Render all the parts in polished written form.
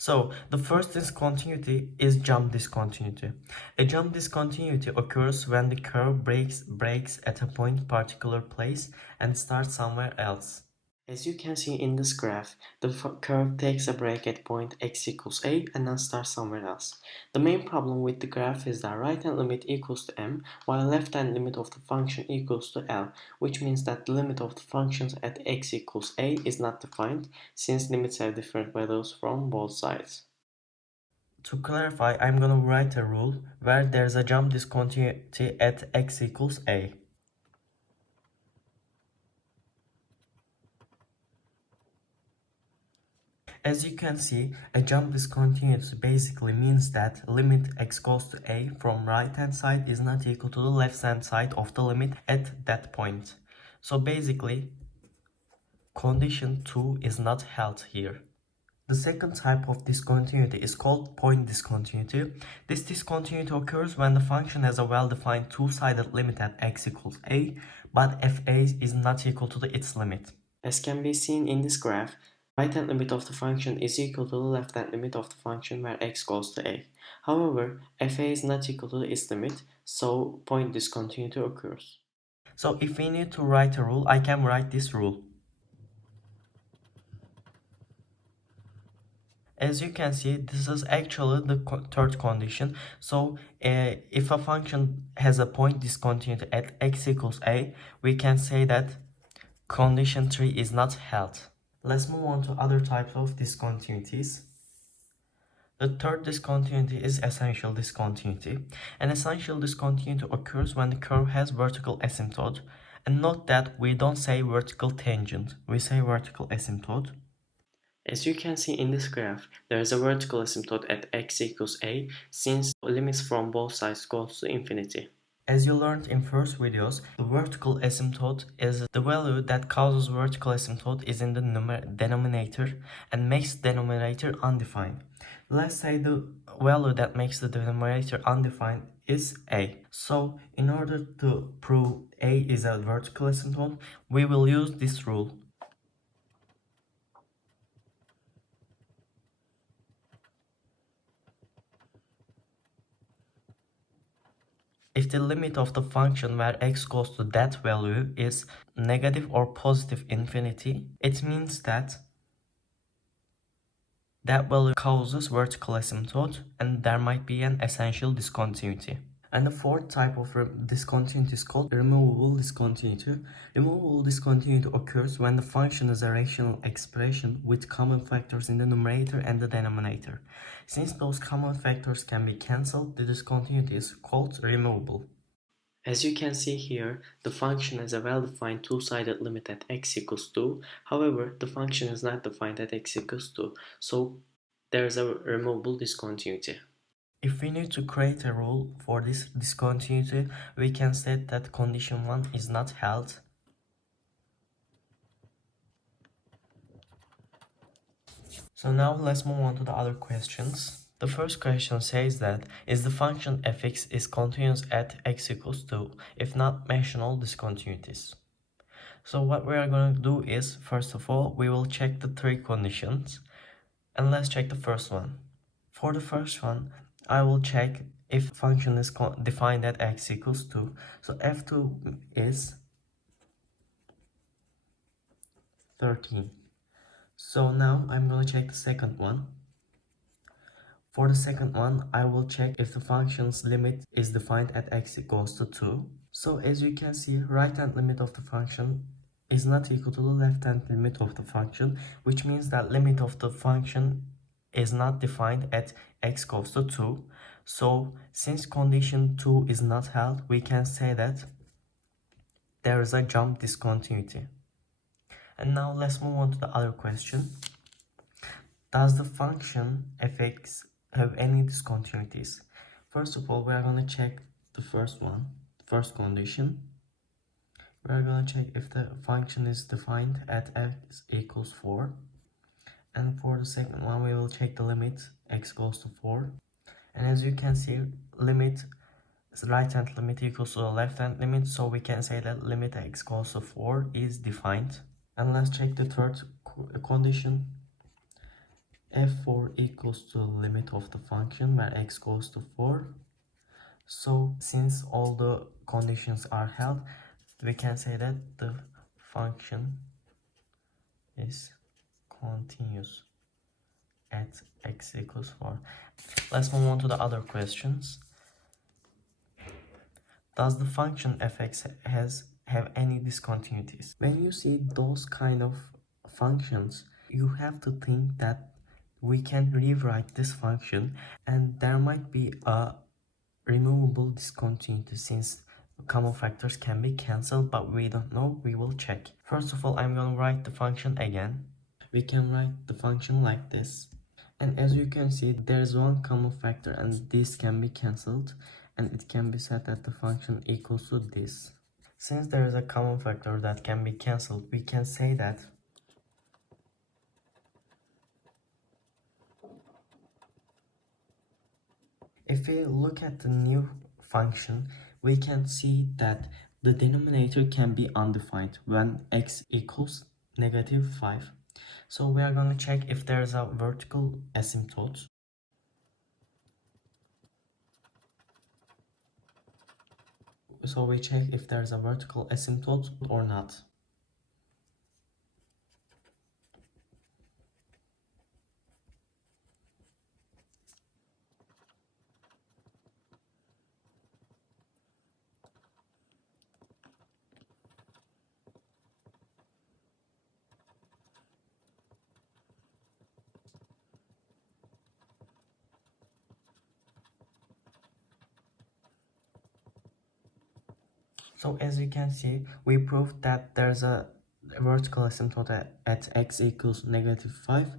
So the first discontinuity is jump discontinuity. A jump discontinuity occurs when the curve breaks at a particular place and starts somewhere else. As you can see in this graph, the curve takes a break at point x equals a and then starts somewhere else. The main problem with the graph is that right-hand limit equals to m, while left-hand limit of the function equals to l, which means that the limit of the functions at x equals a is not defined, since limits have different values from both sides. To clarify, I'm going to write a rule where there's a jump discontinuity at x equals a. As you can see, a jump discontinuity basically means that limit x goes to a from right hand side is not equal to the left hand side of the limit at that point. So basically, condition 2 is not held here. The second type of discontinuity is called point discontinuity. This discontinuity occurs when the function has a well-defined two-sided limit at x equals a, but fa is not equal to its limit. As can be seen in this graph, right-hand limit of the function is equal to the left-hand limit of the function where x goes to a. However, fa is not equal to its limit, so point discontinuity occurs. So if we need to write a rule, I can write this rule. As you can see, this is actually the third condition. So if a function has a point discontinuity at x equals a, we can say that condition 3 is not held. Let's move on to other types of discontinuities. The third discontinuity is essential discontinuity. An essential discontinuity occurs when the curve has vertical asymptote. And note that we don't say vertical tangent, we say vertical asymptote. As you can see in this graph, there is a vertical asymptote at x equals a, since limits from both sides goes to infinity. As you learned in first videos, the vertical asymptote is the value that causes vertical asymptote is in the denominator and makes the denominator undefined. Let's say the value that makes the denominator undefined is a. So in order to prove a is a vertical asymptote, we will use this rule. If the limit of the function where x goes to that value is negative or positive infinity, it means that value causes vertical asymptote and there might be an essential discontinuity. And the fourth type of discontinuity is called removable discontinuity. Removable discontinuity occurs when the function is a rational expression with common factors in the numerator and the denominator. Since those common factors can be cancelled, the discontinuity is called removable. As you can see here, the function has a well-defined two-sided limit at x equals 2. However, the function is not defined at x equals 2, so there is a removable discontinuity. If we need to create a rule for this discontinuity, we can state that condition 1 is not held. So now let's move on to the other questions. The first question says that, is the function fx is continuous at x equals 2? If not, mention all discontinuities. So what we are going to do is, first of all, we will check the three conditions. And let's check the first one. For the first one, I will check if function is defined at x equals 2. So f2 is 13. So now I'm going to check the second one. For the second one, I will check if the function's limit is defined at x equals to 2. So as you can see, right-hand limit of the function is not equal to the left-hand limit of the function, which means that limit of the function is not defined at x goes to 2. So since condition 2 is not held, we can say that there is a jump discontinuity. And now let's move on to the other question. Does the function fx have any discontinuities? First of all, we are going to check the first condition. We are going to check if the function is defined at x equals 4. And for the second one, we will check the limit x goes to 4. And as you can see, limit right hand limit equals to the left hand limit, so we can say that limit x goes to 4 is defined. And let's check the third condition. f4 equals to the limit of the function where x goes to 4. So since all the conditions are held, we can say that the function is continuous at x equals 4. Let's move on to the other questions. Does the function fx have any discontinuities? When you see those kind of functions, you have to think that we can rewrite this function and there might be a removable discontinuity since common factors can be cancelled, but we don't know. We will check. First of all, I'm going to write the function again. We can write the function like this. And as you can see, there's one common factor and this can be cancelled, and it can be said that the function equals to this. Since there is a common factor that can be cancelled, we can say that if we look at the new function, we can see that the denominator can be undefined when x equals -5. So we are going to check if there is a vertical asymptote. So we check if there is a vertical asymptote or not. So as you can see, we proved that there's a vertical asymptote at x equals -5.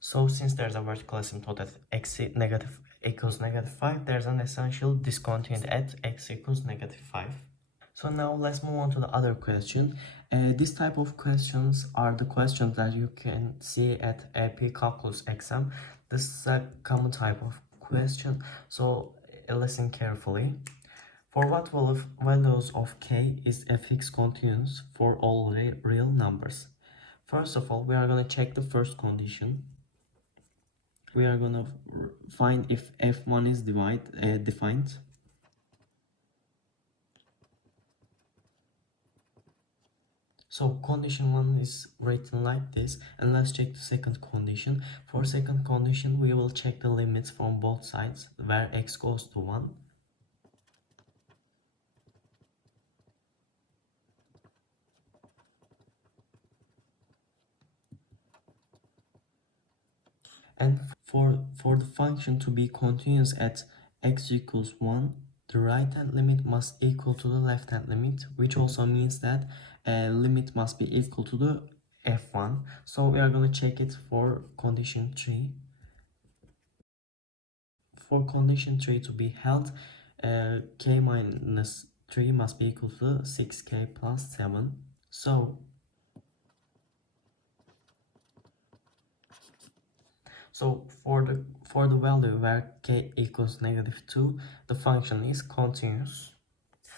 So since there's a vertical asymptote at x equals -5, there's an essential discontinuity at x equals -5. So now let's move on to the other question. This type of questions are the questions that you can see at AP Calculus exam. This is a common type of question, so listen carefully. For what values of k is fx continuous for all real numbers? First of all, we are going to check the first condition. We are going to find if f1 is defined. So condition 1 is written like this, and let's check the second condition. For second condition, we will check the limits from both sides where x goes to 1. And for the function to be continuous at x equals 1, the right hand limit must equal to the left hand limit, which also means that limit must be equal to the f1. So we are going to check it for condition 3. For condition 3 to be held, k minus 3 must be equal to 6k plus 7. So for the value where k equals -2, the function is continuous.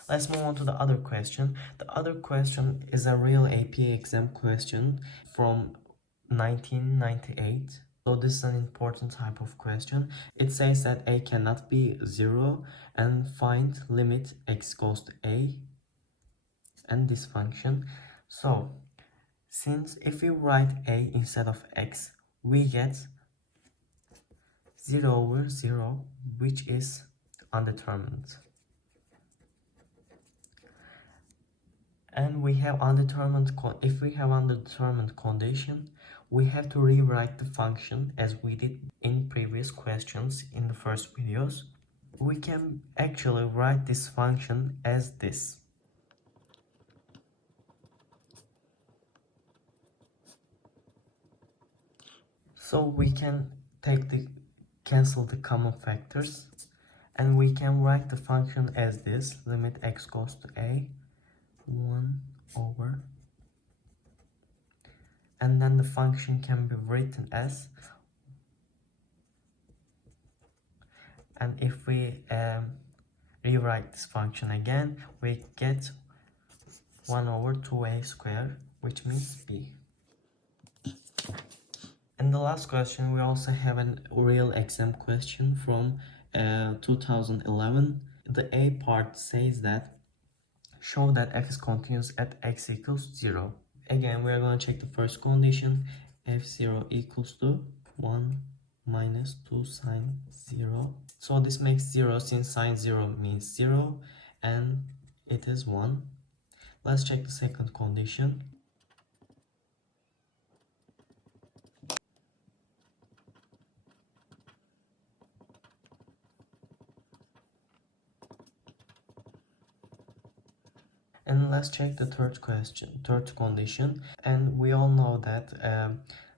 Let's move on to the other question. The other question is a real AP exam question from 1998. So this is an important type of question. It says that a cannot be 0 and find limit x goes to a and this function. So since if we write a instead of x, we get 0/0, which is undetermined. And we have undetermined if we have undetermined condition, we have to rewrite the function as we did in previous questions in the first videos. We can actually write this function as this. So we can cancel the common factors, and we can write the function as this: limit x goes to a 1 over, and then the function can be written as, and if we rewrite this function again, we get 1 over 2a squared, which means b. In the last question, we also have a real exam question from 2011. The A part says that show that f is continuous at x equals 0. Again, we are going to check the first condition. F0 equals to 1 minus 2 sine 0. So this makes 0 since sine 0 means 0 and it is 1. Let's check the second condition. And let's check the third condition. And we all know that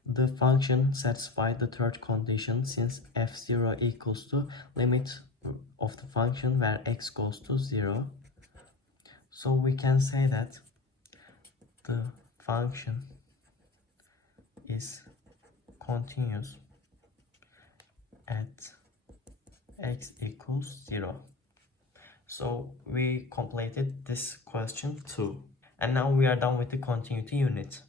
the function satisfies the third condition since f0 equals to limit of the function where x goes to 0. So we can say that the function is continuous at x equals 0. So we completed this question too. And now we are done with the continuity unit.